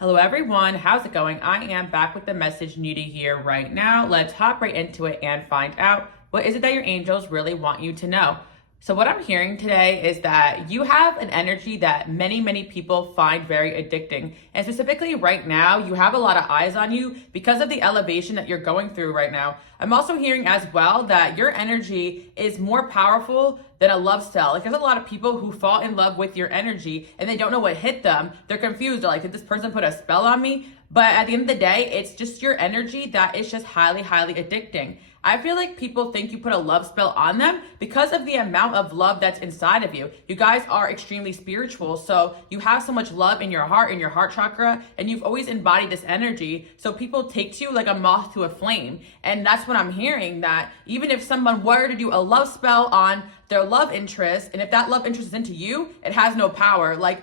Hello everyone, how's it going? I am back with the message needed here right now. Let's hop right into it and find out what is it that your angels really want you to know. So what I'm hearing today is that you have an energy that many people find very addicting. And specifically right now, you have a lot of eyes on you because of the elevation that you're going through right now. I'm also hearing as well that your energy is more powerful than a love spell. Like there's a lot of people who fall in love with your energy and they don't know what hit them. They're confused. They're like, did this person put a spell on me? But at the end of the day, it's just your energy that is just highly addicting. I feel like people think you put a love spell on them because of the amount of love that's inside of you. You guys are extremely spiritual, so you have so much love in your heart chakra, and you've always embodied this energy. So people take to you like a moth to a flame. And that's what I'm hearing, that even if someone were to do a love spell on their love interest, and if that love interest is into you, it has no power. Like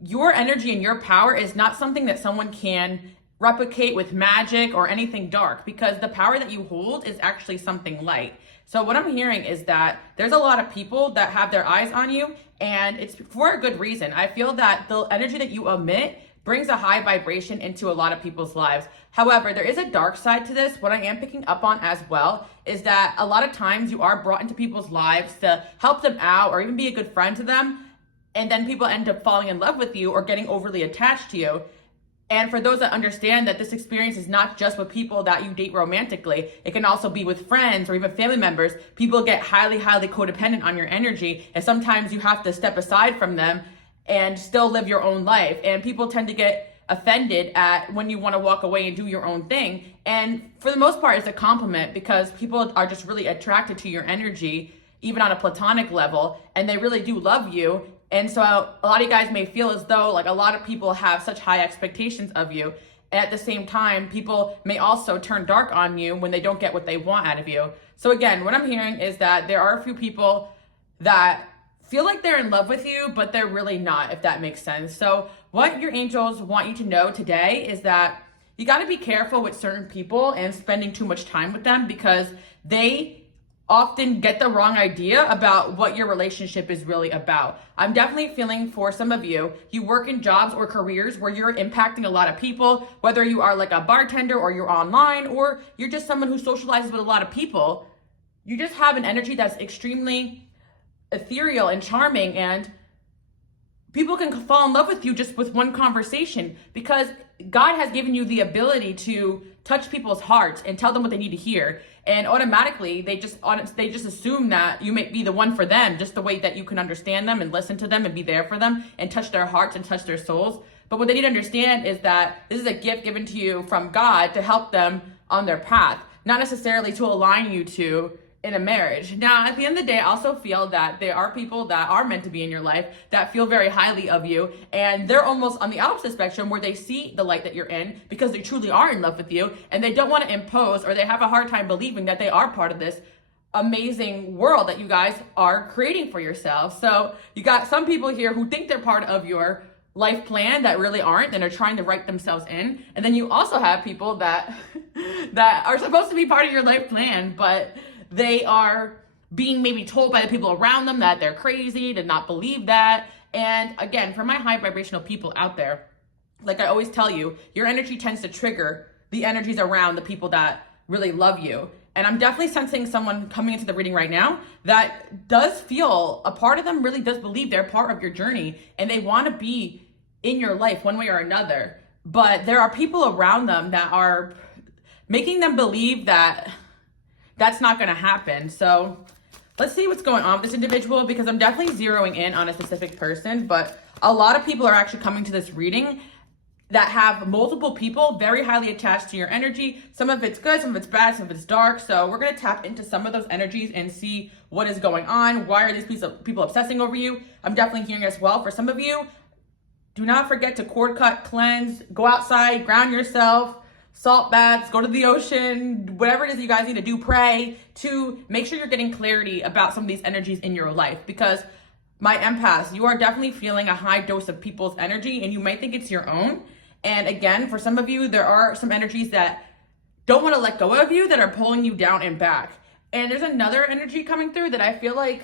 your energy and your power is not something that someone can replicate with magic or anything dark, because the power that you hold is actually something light. So what I'm hearing is that there's a lot of people that have their eyes on you, and it's for a good reason. I feel that the energy that you emit brings a high vibration into a lot of people's lives. However, there is a dark side to this. What I am picking up on as well is that a lot of times you are brought into people's lives to help them out or even be a good friend to them, and then people end up falling in love with you or getting overly attached to you. And for those that understand that this experience is not just with people that you date romantically, it can also be with friends or even family members. People get highly codependent on your energy, and sometimes you have to step aside from them and still live your own life. And people tend to get offended at when you want to walk away and do your own thing. And for the most part, it's a compliment, because people are just really attracted to your energy, even on a platonic level, and they really do love you. And so a lot of you guys may feel as though like a lot of people have such high expectations of you. And at the same time, people may also turn dark on you when they don't get what they want out of you. So again, what I'm hearing is that there are a few people that feel like they're in love with you, but they're really not, if that makes sense. So what your angels want you to know today is that you got to be careful with certain people and spending too much time with them, because they often get the wrong idea about what your relationship is really about. I'm definitely feeling for some of you, you work in jobs or careers where you're impacting a lot of people, whether you are like a bartender or you're online or you're just someone who socializes with a lot of people. You just have an energy that's extremely ethereal and charming, and people can fall in love with you just with one conversation, because God has given you the ability to touch people's hearts and tell them what they need to hear. And automatically, they just assume that you may be the one for them, just the way that you can understand them and listen to them and be there for them and touch their hearts and touch their souls. But what they need to understand is that this is a gift given to you from God to help them on their path, not necessarily to align you to in a marriage. Now, at the end of the day, I also feel that there are people that are meant to be in your life that feel very highly of you, and they're almost on the opposite spectrum, where they see the light that you're in because they truly are in love with you, and they don't want to impose, or they have a hard time believing that they are part of this amazing world that you guys are creating for yourselves. So you got some people here who think they're part of your life plan that really aren't, and are trying to write themselves in. And then you also have people that that are supposed to be part of your life plan, but they are being maybe told by the people around them that they're crazy, to not believe that. And again, for my high vibrational people out there, like I always tell you, your energy tends to trigger the energies around the people that really love you. And I'm definitely sensing someone coming into the reading right now that does feel a part of them really does believe they're part of your journey, and they want to be in your life one way or another. But there are people around them that are making them believe that that's not going to happen. So let's see what's going on with this individual, because I'm definitely zeroing in on a specific person, but a lot of people are actually coming to this reading that have multiple people very highly attached to your energy. Some of it's good, some of it's bad, some of it's dark. So we're going to tap into some of those energies and see what is going on. Why are these people obsessing over you? I'm definitely hearing as well, for some of you, do not forget to cord cut, cleanse, go outside, ground yourself, salt baths, go to the ocean, whatever it is you guys need to do, pray, to make sure you're getting clarity about some of these energies in your life. Because my empaths, you are definitely feeling a high dose of people's energy, and you might think it's your own. And again, for some of you, there are some energies that don't want to let go of you, that are pulling you down and back. And there's another energy coming through that I feel like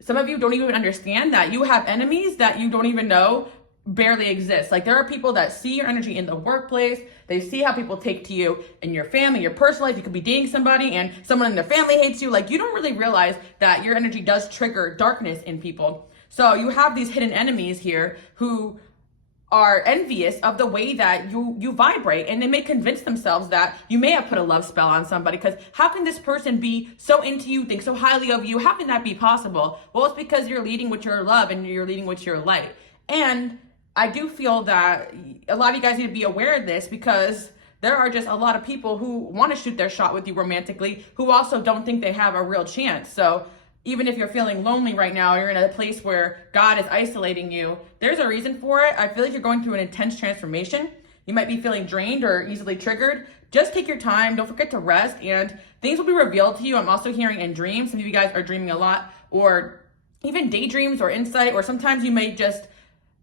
some of you don't even understand, that you have enemies that you don't even know barely exists. Like there are people that see your energy in the workplace. They see how people take to you in your family, your personal life. You could be dating somebody and someone in their family hates you. Like you don't really realize that your energy does trigger darkness in people. So you have these hidden enemies here who are envious of the way that you vibrate, and they may convince themselves that you may have put a love spell on somebody, because how can this person be so into you, think so highly of you? How can that be possible? Well, it's because you're leading with your love and you're leading with your light. And I do feel that a lot of you guys need to be aware of this, because there are just a lot of people who want to shoot their shot with you romantically, who also don't think they have a real chance. So even if you're feeling lonely right now, you're in a place where God is isolating you, there's a reason for it. I feel like you're going through an intense transformation. You might be feeling drained or easily triggered. Just take your time. Don't forget to rest, and things will be revealed to you. I'm also hearing in dreams. Some of you guys are dreaming a lot, or even daydreams or insight, or sometimes you may just,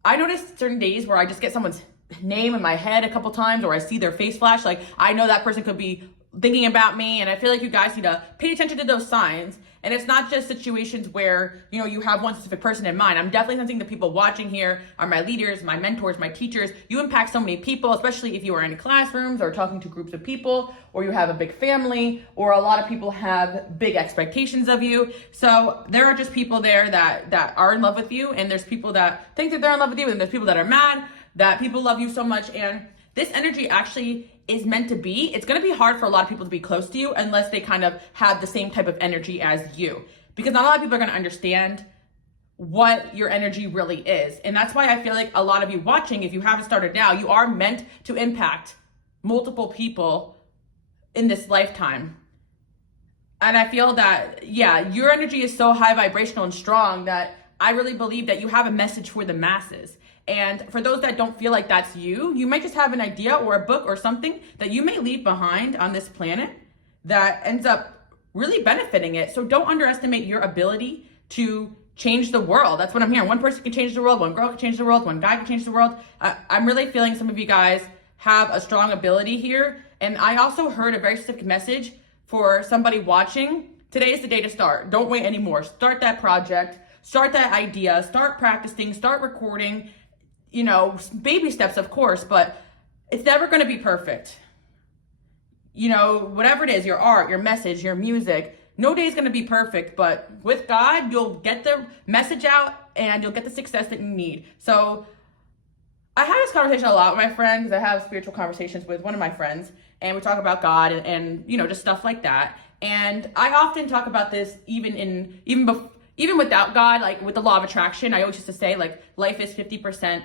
I notice certain days where I just get someone's name in my head a couple times, or I see their face flash. Like I know that person could be thinking about me, and I feel like you guys need to pay attention to those signs. And it's not just situations where, you know, you have one specific person in mind. I'm definitely sensing the people watching here are my leaders, my mentors, my teachers. You impact so many people, especially if you are in classrooms or talking to groups of people, or you have a big family, or a lot of people have big expectations of you. So there are just people there that are in love with you, and there's people that think that they're in love with you, and there's people that are mad that people love you so much. And this energy actually is meant to be. It's going to be hard for a lot of people to be close to you unless they kind of have the same type of energy as you, because not a lot of people are going to understand what your energy really is. And that's why I feel like a lot of you watching, if you haven't started now, you are meant to impact multiple people in this lifetime. And I feel that, yeah, your energy is so high vibrational and strong that I really believe that you have a message for the masses. And for those that don't feel like that's you, you might just have an idea or a book or something that you may leave behind on this planet that ends up really benefiting it. So don't underestimate your ability to change the world. That's what I'm hearing. One person can change the world, one girl can change the world, one guy can change the world. I'm really feeling some of you guys have a strong ability here. And I also heard a very specific message for somebody watching. Today is the day to start. Don't wait anymore. Start that project, start that idea, start practicing, start recording. You know, baby steps, of course, but it's never going to be perfect. You know, whatever it is, your art, your message, your music, no day is going to be perfect, but with God, you'll get the message out and you'll get the success that you need. So I have this conversation a lot with my friends. I have spiritual conversations with one of my friends, and we talk about God and you know, just stuff like that. And I often talk about this even without God, like with the law of attraction. I always used to say, like, life is 50%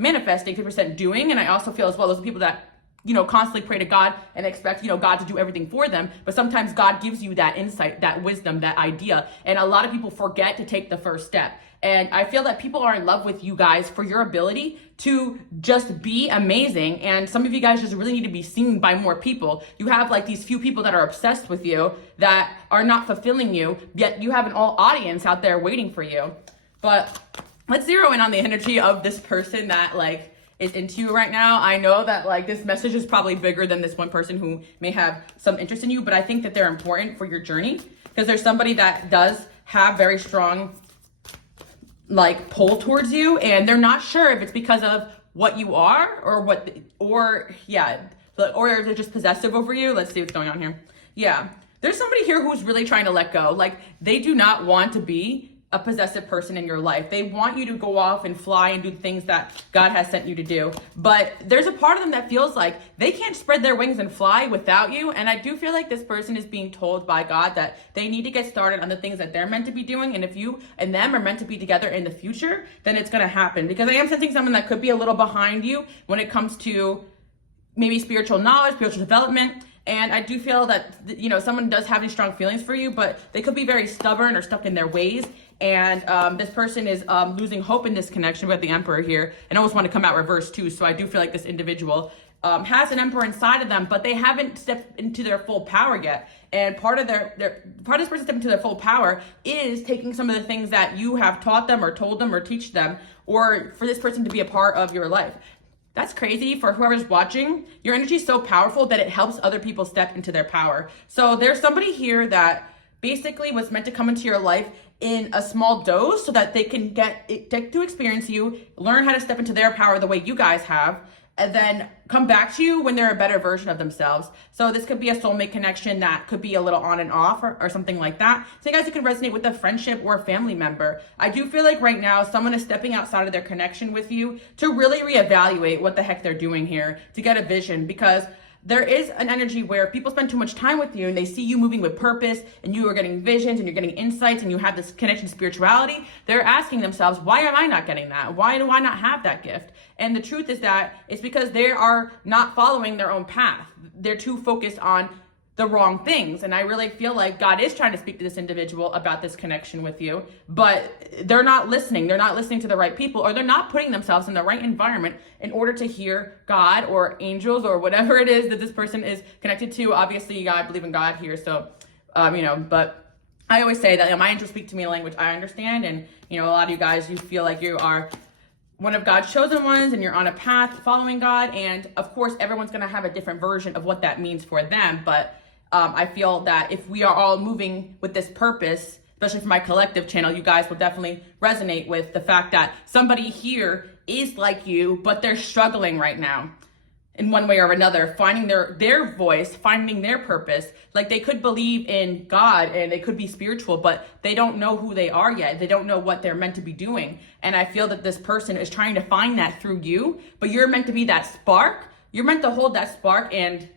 manifesting, 50% doing. And I also feel as well, those people that, you know, constantly pray to God and expect, you know, God to do everything for them. But sometimes God gives you that insight, that wisdom, that idea. And a lot of people forget to take the first step. And I feel that people are in love with you guys for your ability to just be amazing. And some of you guys just really need to be seen by more people. You have like these few people that are obsessed with you that are not fulfilling you, yet you have an all audience out there waiting for you. But let's zero in on the energy of this person that like is into you right now. I know that like this message is probably bigger than this one person who may have some interest in you, but I think that they're important for your journey, because there's somebody that does have very strong like pull towards you, and they're not sure if it's because of what you are or or they're just possessive over you. Let's see what's going on here. Yeah, there's somebody here who's really trying to let go. Like they do not want to be a possessive person in your life. They want you to go off and fly and do the things that God has sent you to do. But there's a part of them that feels like they can't spread their wings and fly without you. And I do feel like this person is being told by God that they need to get started on the things that they're meant to be doing. And if you and them are meant to be together in the future, then it's going to happen. Because I am sensing someone that could be a little behind you when it comes to maybe spiritual knowledge, spiritual development. And I do feel that, you know, someone does have these strong feelings for you, but they could be very stubborn or stuck in their ways. And this person is losing hope in this connection with the Emperor here, and almost want to come out reverse too. So I do feel like this individual has an Emperor inside of them, but they haven't stepped into their full power yet. And part of part of this person stepping into their full power is taking some of the things that you have taught them or told them or teach them, or for this person to be a part of your life. That's crazy for whoever's watching. Your energy is so powerful that it helps other people step into their power. So there's somebody here that basically was meant to come into your life in a small dose so that they can get to experience you, learn how to step into their power the way you guys have, and then come back to you when they're a better version of themselves. So this could be a soulmate connection that could be a little on and off or something like that. So you guys, you can resonate with a friendship or a family member. I do feel like right now someone is stepping outside of their connection with you to really reevaluate what the heck they're doing here, to get a vision, because there is an energy where people spend too much time with you and they see you moving with purpose and you are getting visions and you're getting insights and you have this connection to spirituality. They're asking themselves, why am I not getting that? Why do I not have that gift? And the truth is that it's because they are not following their own path. They're too focused on the wrong things. And I really feel like God is trying to speak to this individual about this connection with you, but they're not listening. They're not listening to the right people, or they're not putting themselves in the right environment in order to hear God or angels or whatever it is that this person is connected to. Obviously, I believe in God here. So, but I always say that my angels speak to me in a language I understand. And, a lot of you guys, you feel like you are one of God's chosen ones and you're on a path following God. And of course, everyone's going to have a different version of what that means for them. But I feel that if we are all moving with this purpose, especially for my collective channel, you guys will definitely resonate with the fact that somebody here is like you, but they're struggling right now in one way or another, finding their voice, finding their purpose. Like they could believe in God and they could be spiritual, but they don't know who they are yet. They don't know what they're meant to be doing. And I feel that this person is trying to find that through you, but you're meant to be that spark. You're meant to hold that spark and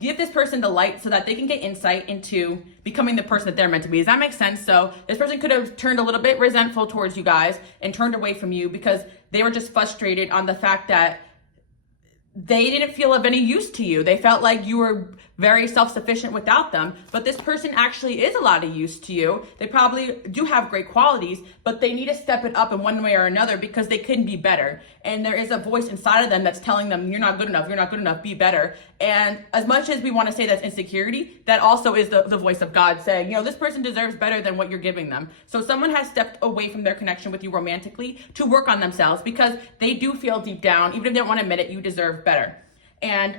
give this person the light so that they can get insight into becoming the person that they're meant to be. Does that make sense? So this person could have turned a little bit resentful towards you guys and turned away from you because they were just frustrated on the fact that they didn't feel of any use to you. They felt like you were very self-sufficient without them, but this person actually is a lot of use to you. They probably do have great qualities, but they need to step it up in one way or another because they can be better. And there is a voice inside of them that's telling them, you're not good enough, be better. And as much as we want to say that's insecurity, that also is the voice of God saying, this person deserves better than what you're giving them. So someone has stepped away from their connection with you romantically to work on themselves because they do feel deep down, even if they don't want to admit it, you deserve better. And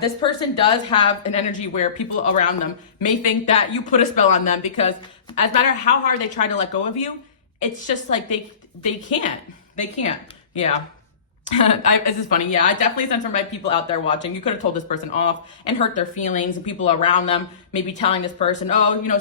this person does have an energy where people around them may think that you put a spell on them because as matter how hard they try to let go of you, it's just like they can't. Yeah. This is funny. Yeah, I definitely sense from my people out there watching, you could have told this person off and hurt their feelings, and people around them maybe telling this person,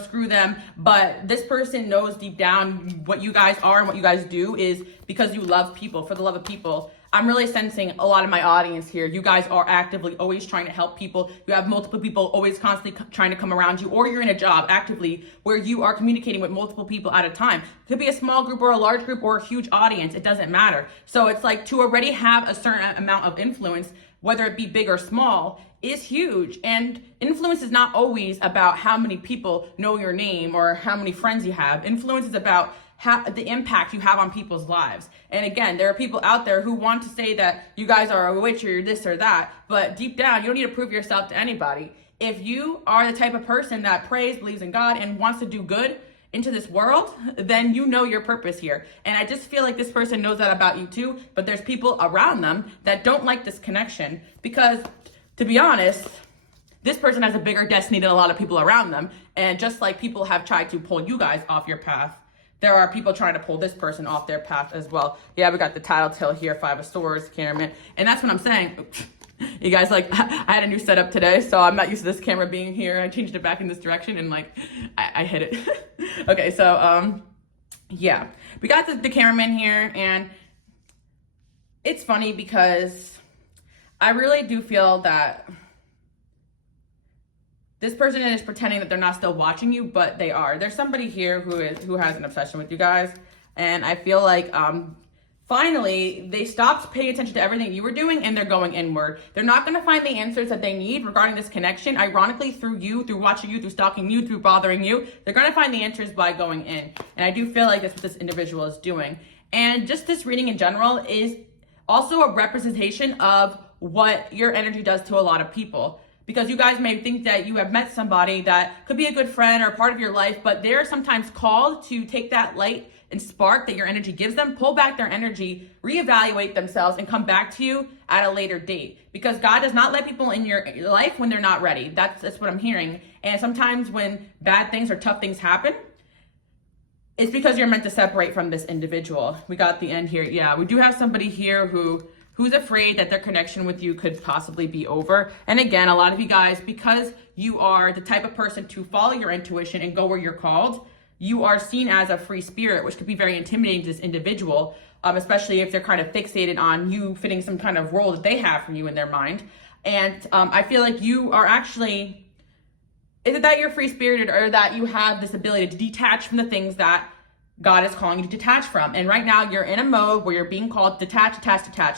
screw them. But this person knows deep down what you guys are and what you guys do is because you love people, for the love of people. I'm really sensing a lot of my audience here. You guys are actively always trying to help people. You have multiple people always constantly trying to come around you, or you're in a job actively where you are communicating with multiple people at a time. It could be a small group or a large group or a huge audience. It doesn't matter. So it's like to already have a certain amount of influence, whether it be big or small, is huge. And influence is not always about how many people know your name or how many friends you have. Influence is about the impact you have on people's lives. And again, there are people out there who want to say that you guys are a witch or you're this or that, but deep down, you don't need to prove yourself to anybody. If you are the type of person that prays, believes in God, and wants to do good into this world, then you know your purpose here. And I just feel like this person knows that about you too, but there's people around them that don't like this connection because, to be honest, this person has a bigger destiny than a lot of people around them. And just like people have tried to pull you guys off your path, there are people trying to pull this person off their path as well. Yeah, we got the tattletale here, Five of Swords, cameraman. And that's what I'm saying. You guys, I had a new setup today, so I'm not used to this camera being here. I changed it back in this direction and I hit it. Okay, so yeah. We got the cameraman here, and it's funny because I really do feel that this person is pretending that they're not still watching you, but they are. There's somebody here who has an obsession with you guys. And I feel like finally they stopped paying attention to everything you were doing and they're going inward. They're not going to find the answers that they need regarding this connection. Ironically, through you, through watching you, through stalking you, through bothering you, they're going to find the answers by going in. And I do feel like that's what this individual is doing. And just this reading in general is also a representation of what your energy does to a lot of people. Because you guys may think that you have met somebody that could be a good friend or part of your life, but they're sometimes called to take that light and spark that your energy gives them, pull back their energy, reevaluate themselves, and come back to you at a later date. Because God does not let people in your life when they're not ready. That's what I'm hearing. And sometimes when bad things or tough things happen, it's because you're meant to separate from this individual. We got the end here. Yeah, we do have somebody here who's afraid that their connection with you could possibly be over. And again, a lot of you guys, because you are the type of person to follow your intuition and go where you're called, you are seen as a free spirit, which could be very intimidating to this individual, especially if they're kind of fixated on you fitting some kind of role that they have for you in their mind. And I feel like you are actually, is it that you're free spirited or that you have this ability to detach from the things that God is calling you to detach from? And right now you're in a mode where you're being called detach.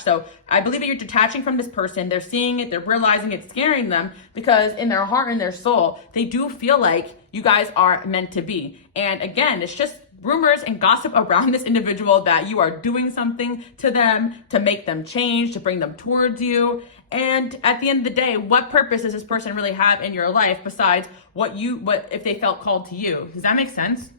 So I believe that you're detaching from this person. They're seeing it, they're realizing it's scaring them, because in their heart and their soul, they do feel like you guys are meant to be. And again, it's just rumors and gossip around this individual that you are doing something to them to make them change, to bring them towards you. And at the end of the day, what purpose does this person really have in your life besides what if they felt called to you? Does that make sense?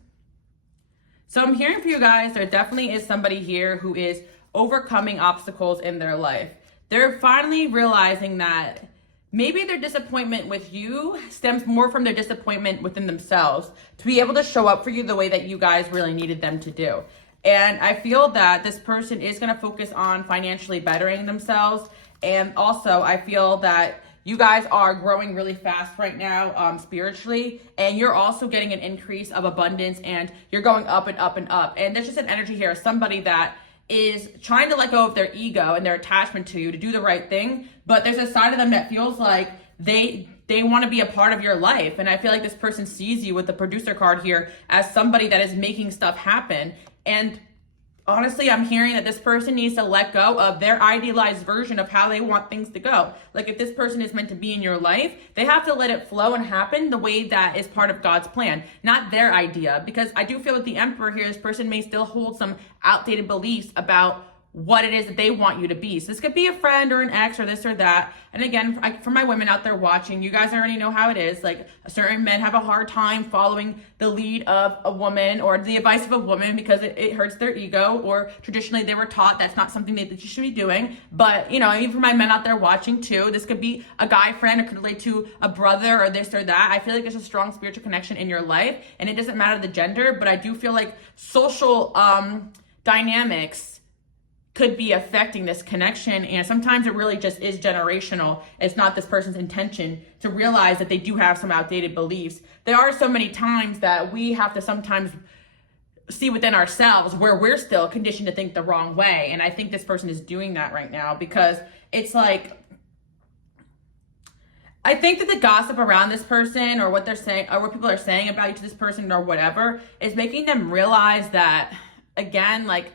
So I'm hearing for you guys, there definitely is somebody here who is overcoming obstacles in their life. They're finally realizing that maybe their disappointment with you stems more from their disappointment within themselves to be able to show up for you the way that you guys really needed them to do. And I feel that this person is going to focus on financially bettering themselves. And also I feel that you guys are growing really fast right now, spiritually, and you're also getting an increase of abundance, and you're going up and up and up. And there's just an energy here of somebody that is trying to let go of their ego and their attachment to you to do the right thing. But there's a side of them that feels like they want to be a part of your life. And I feel like this person sees you with the producer card here as somebody that is making stuff happen. And honestly, I'm hearing that this person needs to let go of their idealized version of how they want things to go. Like if this person is meant to be in your life, they have to let it flow and happen the way that is part of God's plan, not their idea. Because I do feel with the Emperor here, this person may still hold some outdated beliefs about what it is that they want you to be. So this could be a friend or an ex or this or that. And again, for my women out there watching, you guys already know how it is. Like certain men have a hard time following the lead of a woman or the advice of a woman because it hurts their ego, or traditionally they were taught that's not something that you should be doing. But you know, even for my men out there watching too, this could be a guy friend, or could relate to a brother or this or that. I feel like there's a strong spiritual connection in your life, and it doesn't matter the gender, but I do feel like social dynamics could be affecting this connection. And sometimes it really just is generational. It's not this person's intention to realize that they do have some outdated beliefs. There are so many times that we have to sometimes see within ourselves where we're still conditioned to think the wrong way. And I think this person is doing that right now, because it's like, I think that the gossip around this person, or what they're saying, or what people are saying about you to this person or whatever, is making them realize that, again, like,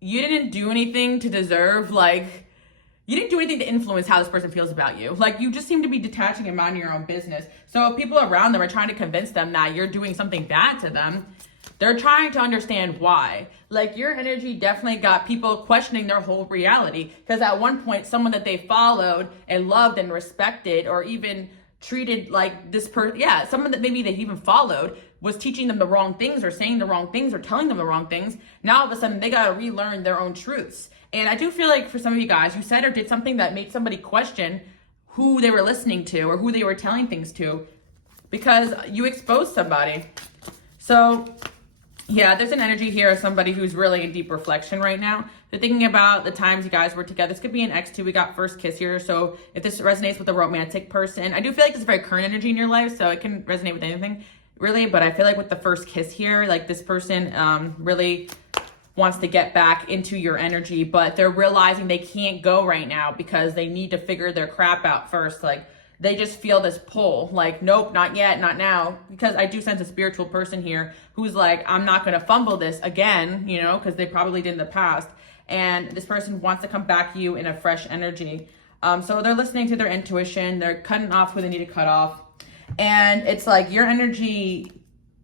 you didn't do anything to deserve, like, you didn't do anything to influence how this person feels about you. Like, you just seem to be detaching and minding your own business. So if people around them are trying to convince them that you're doing something bad to them, they're trying to understand why. Like, your energy definitely got people questioning their whole reality. Because at one point, someone that they followed and loved and respected, or even treated like this person, someone that maybe they even followed, was teaching them the wrong things, or saying the wrong things, or telling them the wrong things. Now all of a sudden they got to relearn their own truths. And I do feel like for some of you guys, you said or did something that made somebody question who they were listening to or who they were telling things to, because you exposed somebody. So yeah, there's an energy here of somebody who's really in deep reflection right now. They're thinking about the times you guys were together. This could be an ex too. We got first kiss here. So if this resonates with a romantic person, I do feel like this is very current energy in your life, so it can resonate with anything really. But I feel like with the first kiss here, like this person really wants to get back into your energy, but they're realizing they can't go right now because they need to figure their crap out first. Like, they just feel this pull, like, nope, not yet, not now. Because I do sense a spiritual person here who's like, I'm not going to fumble this again, you know, because they probably did in the past. And this person wants to come back to you in a fresh energy. So they're listening to their intuition. They're cutting off who they need to cut off. And it's like your energy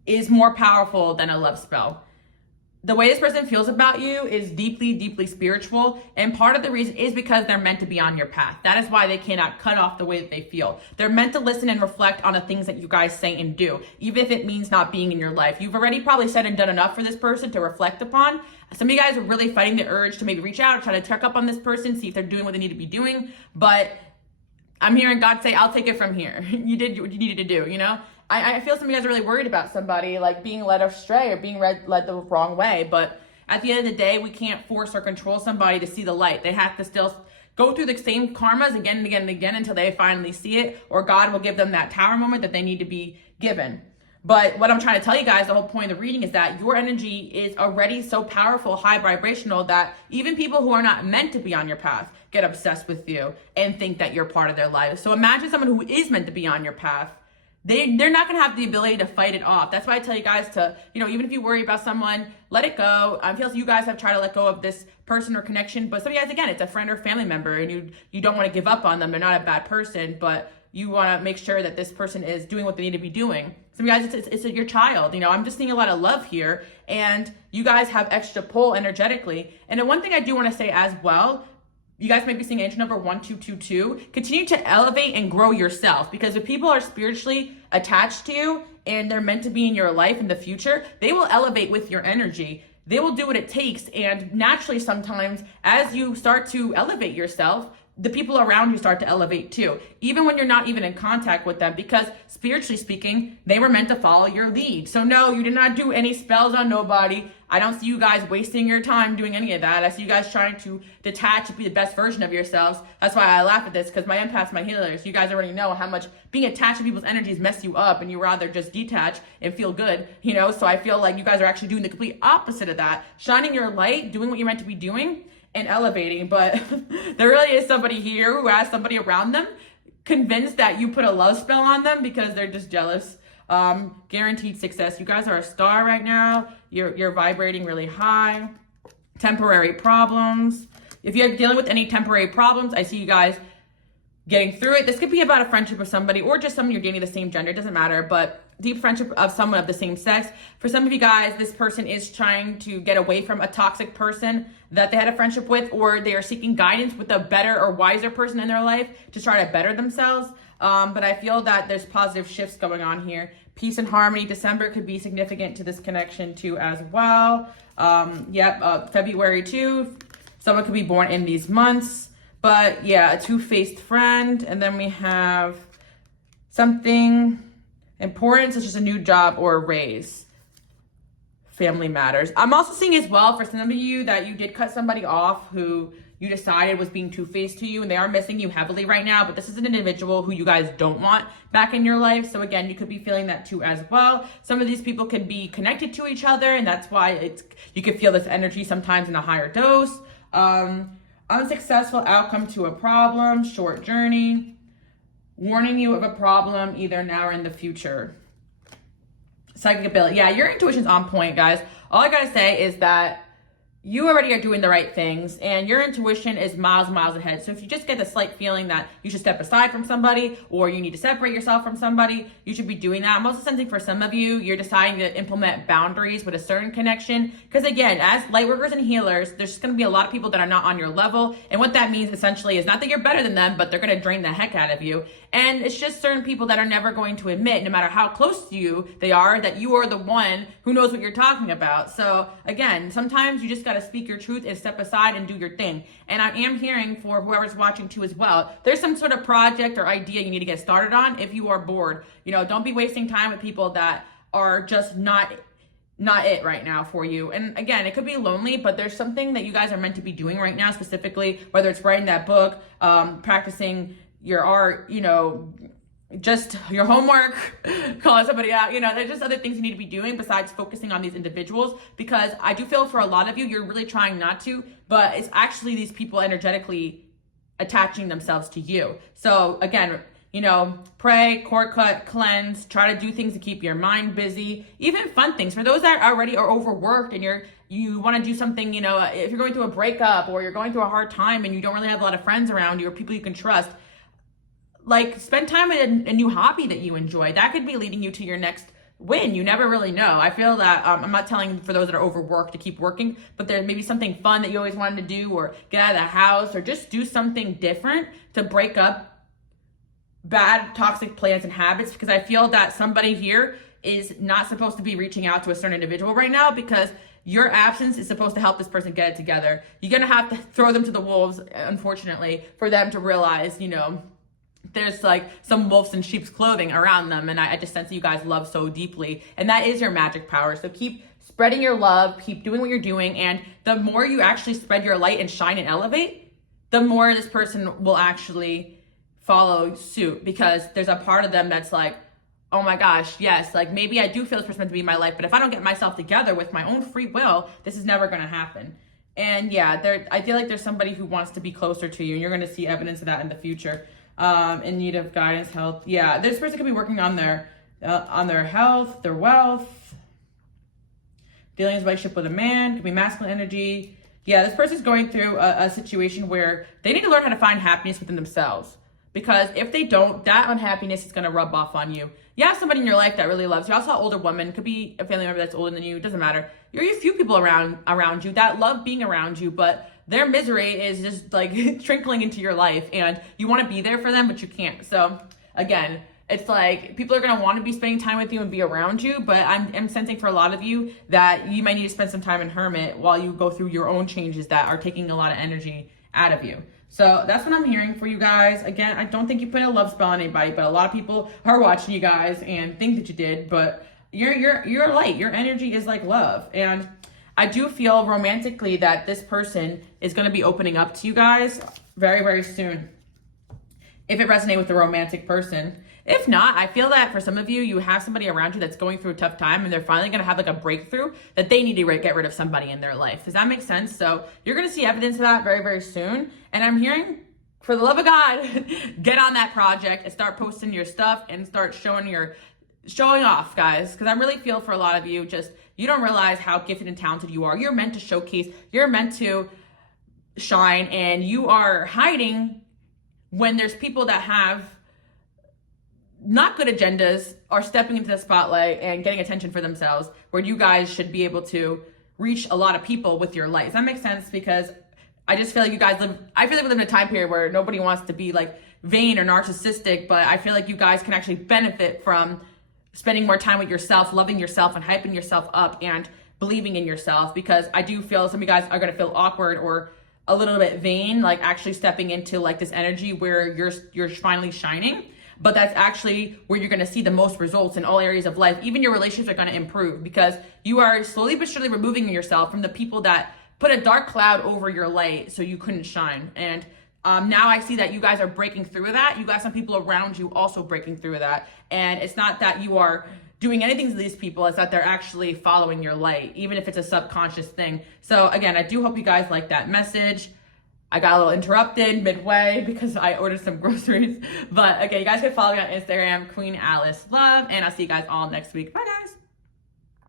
is more powerful than a love spell. The way this person feels about you is deeply, deeply spiritual. And part of the reason is because they're meant to be on your path. That is why they cannot cut off the way that they feel. They're meant to listen and reflect on the things that you guys say and do, even if it means not being in your life. You've already probably said and done enough for this person to reflect upon. Some of you guys are really fighting the urge to maybe reach out or try to check up on this person, see if they're doing what they need to be doing. But I'm hearing God say, I'll take it from here. You did what you needed to do, you know? I feel some of you guys are really worried about somebody like being led astray or being led the wrong way. But at the end of the day, we can't force or control somebody to see the light. They have to still go through the same karmas again and again and again until they finally see it, or God will give them that tower moment that they need to be given. But what I'm trying to tell you guys, the whole point of the reading is that your energy is already so powerful, high vibrational, that even people who are not meant to be on your path get obsessed with you and think that you're part of their life. So imagine someone who is meant to be on your path. They're not going to have the ability to fight it off. That's why I tell you guys to, even if you worry about someone, let it go. I feel like you guys have tried to let go of this person or connection, but some of you guys, again, it's a friend or family member, and you don't want to give up on them. They're not a bad person, but you want to make sure that this person is doing what they need to be doing. Some of you guys, it's your child. I'm just seeing a lot of love here, and you guys have extra pull energetically. And then one thing I do want to say as well, you guys might be seeing angel number 1222. Continue to elevate and grow yourself, because if people are spiritually attached to you and they're meant to be in your life in the future, they will elevate with your energy. They will do what it takes. And naturally, sometimes as you start to elevate yourself, the people around you start to elevate too, even when you're not even in contact with them, because spiritually speaking, they were meant to follow your lead. So no, you did not do any spells on nobody. I don't see you guys wasting your time doing any of that. I see you guys trying to detach and be the best version of yourselves. That's why I laugh at this, because my empaths, my healers, you guys already know how much being attached to people's energies mess you up, and you rather just detach and feel good, So I feel like you guys are actually doing the complete opposite of that, shining your light, doing what you're meant to be doing, and elevating. But there really is somebody here who has somebody around them convinced that you put a love spell on them because they're just jealous. Guaranteed success. You guys are a star right now. You're vibrating really high. Temporary problems. If you're dealing with any temporary problems, I see you guys getting through it. This could be about a friendship with somebody, or just someone you're dating the same gender. It doesn't matter, but deep friendship of someone of the same sex. For some of you guys, this person is trying to get away from a toxic person that they had a friendship with, or they are seeking guidance with a better or wiser person in their life to try to better themselves. But I feel that there's positive shifts going on here. Peace and harmony. December could be significant to this connection too as well. February too. Someone could be born in these months. But yeah, a two-faced friend. And then we have something important, such as a new job or a raise. Family matters. I'm also seeing as well for some of you that you did cut somebody off who you decided was being two-faced to you, and they are missing you heavily right now, but this is an individual who you guys don't want back in your life. So again, you could be feeling that too as well. Some of these people could be connected to each other, and that's why you could feel this energy sometimes in a higher dose. Unsuccessful outcome to a problem, short journey, warning you of a problem either now or in the future. Psychic ability. Yeah, your intuition's on point, guys. All I gotta say is that you already are doing the right things, and your intuition is miles ahead. So if you just get the slight feeling that you should step aside from somebody, or you need to separate yourself from somebody, you should be doing that. I'm also sensing for some of you, you're deciding to implement boundaries with a certain connection. Because again, as light workers and healers, there's going to be a lot of people that are not on your level. And what that means essentially is not that you're better than them, but they're going to drain the heck out of you. And it's just certain people that are never going to admit, no matter how close to you they are, that you are the one who knows what you're talking about. So again, sometimes you just got to speak your truth and step aside and do your thing. And I am hearing for whoever's watching too as well, there's some sort of project or idea you need to get started on if you are bored. Don't be wasting time with people that are just not it right now for you. And again, it could be lonely, but there's something that you guys are meant to be doing right now, specifically, whether it's writing that book, practicing your art, just your homework, calling somebody out, there's just other things you need to be doing besides focusing on these individuals, because I do feel for a lot of you, you're really trying not to, but it's actually these people energetically attaching themselves to you. So again, pray, cord cut, cleanse, try to do things to keep your mind busy, even fun things. For those that already are overworked and you want to do something, if you're going through a breakup or you're going through a hard time and you don't really have a lot of friends around you or people you can trust, like spend time with a new hobby that you enjoy. That could be leading you to your next win. You never really know. I feel that I'm not telling for those that are overworked to keep working, but there may be something fun that you always wanted to do, or get out of the house, or just do something different to break up bad toxic plans and habits, because I feel that somebody here is not supposed to be reaching out to a certain individual right now, because your absence is supposed to help this person get it together. You're going to have to throw them to the wolves, unfortunately, for them to realize, there's like some wolves in sheep's clothing around them. And I just sense that you guys love so deeply. And that is your magic power. So keep spreading your love, keep doing what you're doing. And the more you actually spread your light and shine and elevate, the more this person will actually follow suit, because there's a part of them that's like, oh my gosh, yes, like maybe I do feel this person meant to be in my life, but if I don't get myself together with my own free will, this is never going to happen. And yeah, I feel like there's somebody who wants to be closer to you, and you're going to see evidence of that in the future. In need of guidance, health. Yeah, this person could be working on their health, their wealth, dealing with a relationship with a man, could be masculine energy. Yeah, this person's going through a situation where they need to learn how to find happiness within themselves. Because if they don't, that unhappiness is going to rub off on you. You have somebody in your life that really loves you. Also, an older woman, could be a family member that's older than you, it doesn't matter. You're a few people around you that love being around you, but their misery is just like trickling into your life, and you want to be there for them, but you can't. So again, it's like people are going to want to be spending time with you and be around you, but I'm sensing for a lot of you that you might need to spend some time in hermit while you go through your own changes that are taking a lot of energy out of you. So that's what I'm hearing for you guys. Again, I don't think you put a love spell on anybody, but a lot of people are watching you guys and think that you did, but you're light. Your energy is like love. And I do feel romantically that this person is going to be opening up to you guys very, very soon, if it resonates with the romantic person. If not, I feel that for some of you, you have somebody around you that's going through a tough time, and they're finally going to have like a breakthrough that they need to get rid of somebody in their life. Does that make sense? So you're going to see evidence of that very, very soon. And I'm hearing, for the love of God, get on that project and start posting your stuff and start showing off, guys. Because I really feel for a lot of you, just, you don't realize how gifted and talented you are. You're meant to showcase, you're meant to shine, and you are hiding when there's people that have not good agendas are stepping into the spotlight and getting attention for themselves, where you guys should be able to reach a lot of people with your light. Does that make sense? Because I just feel like you guys I feel like we live in a time period where nobody wants to be like vain or narcissistic, but I feel like you guys can actually benefit from spending more time with yourself, loving yourself, and hyping yourself up and believing in yourself. Because I do feel some of you guys are going to feel awkward or a little bit vain, like actually stepping into like this energy where you're finally shining. But that's actually where you're going to see the most results in all areas of life. Even your relationships are going to improve, because you are slowly but surely removing yourself from the people that put a dark cloud over your light so you couldn't shine. And now I see that you guys are breaking through that. You got some people around you also breaking through that. And it's not that you are doing anything to these people, it's that they're actually following your light, even if it's a subconscious thing. So again, I do hope you guys like that message. I got a little interrupted midway because I ordered some groceries. But okay, you guys can follow me on Instagram, Queen Alice Love, and I'll see you guys all next week. Bye, guys.